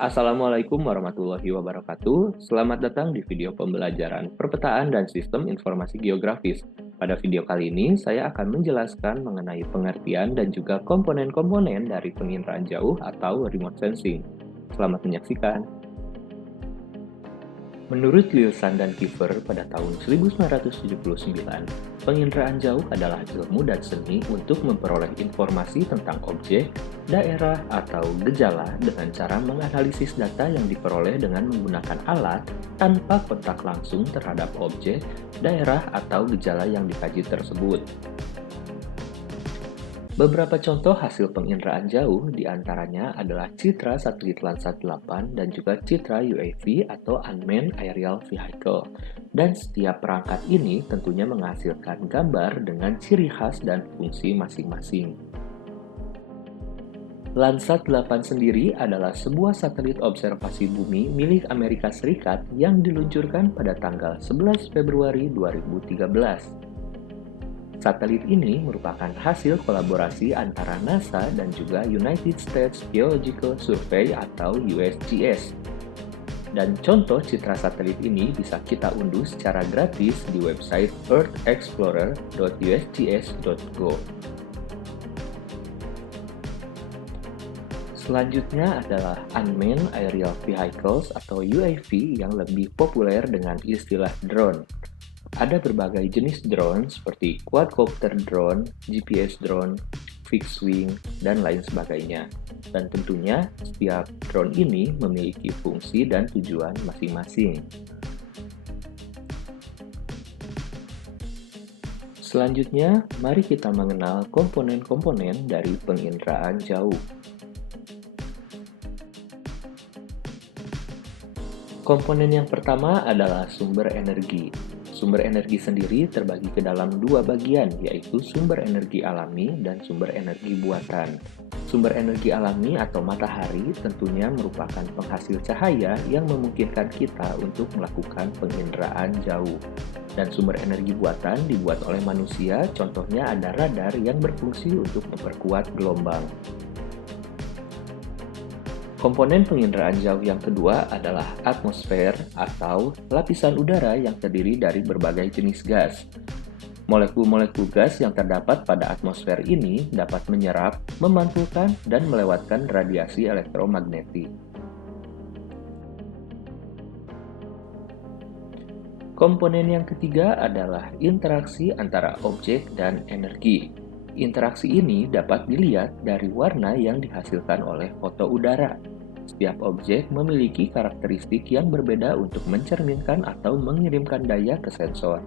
Assalamualaikum warahmatullahi wabarakatuh. Selamat datang di video pembelajaran perpetaan dan sistem informasi geografis. Pada video kali ini, saya akan menjelaskan mengenai pengertian dan juga komponen-komponen dari penginderaan jauh atau remote sensing. Selamat menyaksikan. Menurut Liusan dan Kiefer pada tahun 1979, penginderaan jauh adalah ilmu dan seni untuk memperoleh informasi tentang objek, daerah, atau gejala dengan cara menganalisis data yang diperoleh dengan menggunakan alat tanpa kontak langsung terhadap objek, daerah, atau gejala yang dikaji tersebut. Beberapa contoh hasil penginderaan jauh diantaranya adalah citra satelit Landsat 8 dan juga citra UAV atau Unmanned Aerial Vehicle. Dan setiap perangkat ini tentunya menghasilkan gambar dengan ciri khas dan fungsi masing-masing. Landsat 8 sendiri adalah sebuah satelit observasi bumi milik Amerika Serikat yang diluncurkan pada tanggal 11 Februari 2013. Satelit ini merupakan hasil kolaborasi antara NASA dan juga United States Geological Survey atau USGS. Dan contoh citra satelit ini bisa kita unduh secara gratis di website earthexplorer.usgs.go. Selanjutnya adalah Unmanned Aerial Vehicles atau UAV yang lebih populer dengan istilah drone. Ada berbagai jenis drone seperti quadcopter drone, GPS drone, fixed wing, dan lain sebagainya. Dan tentunya setiap drone ini memiliki fungsi dan tujuan masing-masing. Selanjutnya, mari kita mengenal komponen-komponen dari penginderaan jauh. Komponen yang pertama adalah sumber energi. Sumber energi sendiri terbagi ke dalam dua bagian, yaitu sumber energi alami dan sumber energi buatan. Sumber energi alami atau matahari tentunya merupakan penghasil cahaya yang memungkinkan kita untuk melakukan penginderaan jauh. Dan sumber energi buatan dibuat oleh manusia, contohnya ada radar yang berfungsi untuk memperkuat gelombang. Komponen penginderaan jauh yang kedua adalah atmosfer atau lapisan udara yang terdiri dari berbagai jenis gas. Molekul-molekul gas yang terdapat pada atmosfer ini dapat menyerap, memantulkan, dan melewatkan radiasi elektromagnetik. Komponen yang ketiga adalah interaksi antara objek dan energi. Interaksi ini dapat dilihat dari warna yang dihasilkan oleh foto udara. Setiap objek memiliki karakteristik yang berbeda untuk mencerminkan atau mengirimkan daya ke sensor.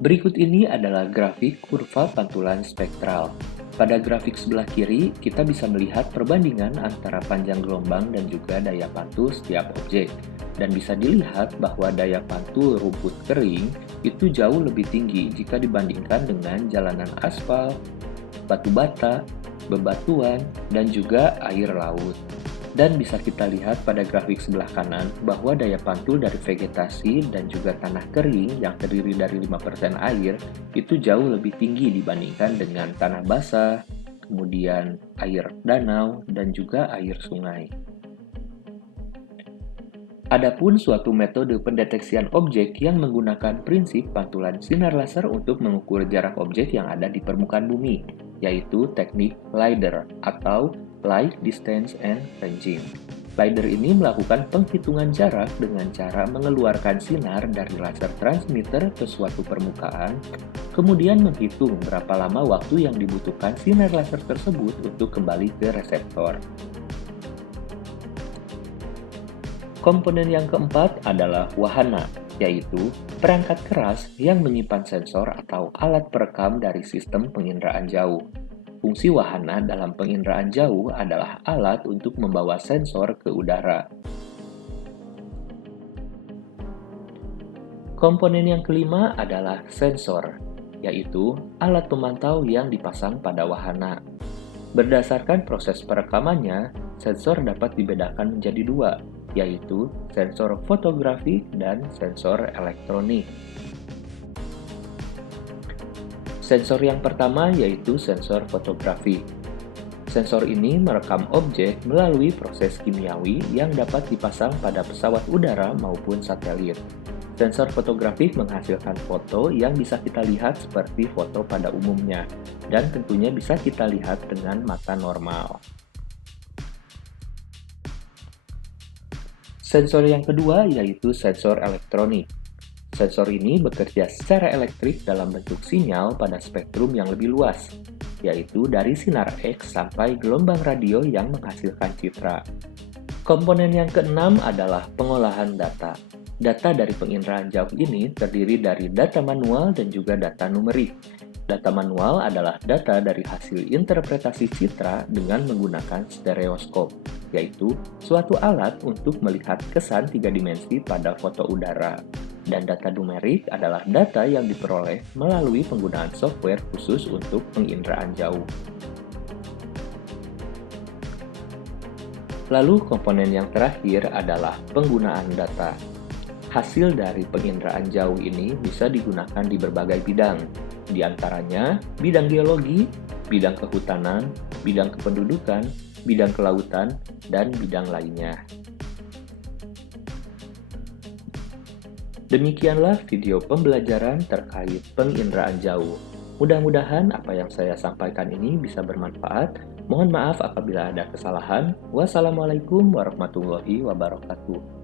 Berikut ini adalah grafik kurva pantulan spektral. Pada grafik sebelah kiri, kita bisa melihat perbandingan antara panjang gelombang dan juga daya pantul setiap objek. Dan bisa dilihat bahwa daya pantul rumput kering itu jauh lebih tinggi jika dibandingkan dengan jalanan aspal, batu bata, bebatuan, dan juga air laut. Dan bisa kita lihat pada grafik sebelah kanan bahwa daya pantul dari vegetasi dan juga tanah kering yang terdiri dari 5% air itu jauh lebih tinggi dibandingkan dengan tanah basah, kemudian air danau, dan juga air sungai. Adapun suatu metode pendeteksian objek yang menggunakan prinsip pantulan sinar laser untuk mengukur jarak objek yang ada di permukaan bumi, yaitu teknik LiDAR atau Light Distance and Ranging. LiDAR ini melakukan penghitungan jarak dengan cara mengeluarkan sinar dari laser transmitter ke suatu permukaan, kemudian menghitung berapa lama waktu yang dibutuhkan sinar laser tersebut untuk kembali ke reseptor. Komponen yang keempat adalah wahana, yaitu perangkat keras yang menyimpan sensor atau alat perekam dari sistem penginderaan jauh. Fungsi wahana dalam penginderaan jauh adalah alat untuk membawa sensor ke udara. Komponen yang kelima adalah sensor, yaitu alat pemantau yang dipasang pada wahana. Berdasarkan proses perekamannya, sensor dapat dibedakan menjadi dua, yaitu sensor fotografi dan sensor elektronik. Sensor yang pertama yaitu sensor fotografi. Sensor ini merekam objek melalui proses kimiawi yang dapat dipasang pada pesawat udara maupun satelit. Sensor fotografik menghasilkan foto yang bisa kita lihat seperti foto pada umumnya, dan tentunya bisa kita lihat dengan mata normal. Sensor yang kedua yaitu sensor elektronik. Sensor ini bekerja secara elektrik dalam bentuk sinyal pada spektrum yang lebih luas, yaitu dari sinar X sampai gelombang radio yang menghasilkan citra. Komponen yang keenam adalah pengolahan data. Data dari penginderaan jauh ini terdiri dari data manual dan juga data numerik. Data manual adalah data dari hasil interpretasi citra dengan menggunakan stereoskop, yaitu suatu alat untuk melihat kesan tiga dimensi pada foto udara. Dan data numerik adalah data yang diperoleh melalui penggunaan software khusus untuk penginderaan jauh. Lalu komponen yang terakhir adalah penggunaan data. Hasil dari penginderaan jauh ini bisa digunakan di berbagai bidang, di antaranya bidang geologi, bidang kehutanan, bidang kependudukan, bidang kelautan, dan bidang lainnya. Demikianlah video pembelajaran terkait penginderaan jauh. Mudah-mudahan apa yang saya sampaikan ini bisa bermanfaat. Mohon maaf apabila ada kesalahan. Wassalamualaikum warahmatullahi wabarakatuh.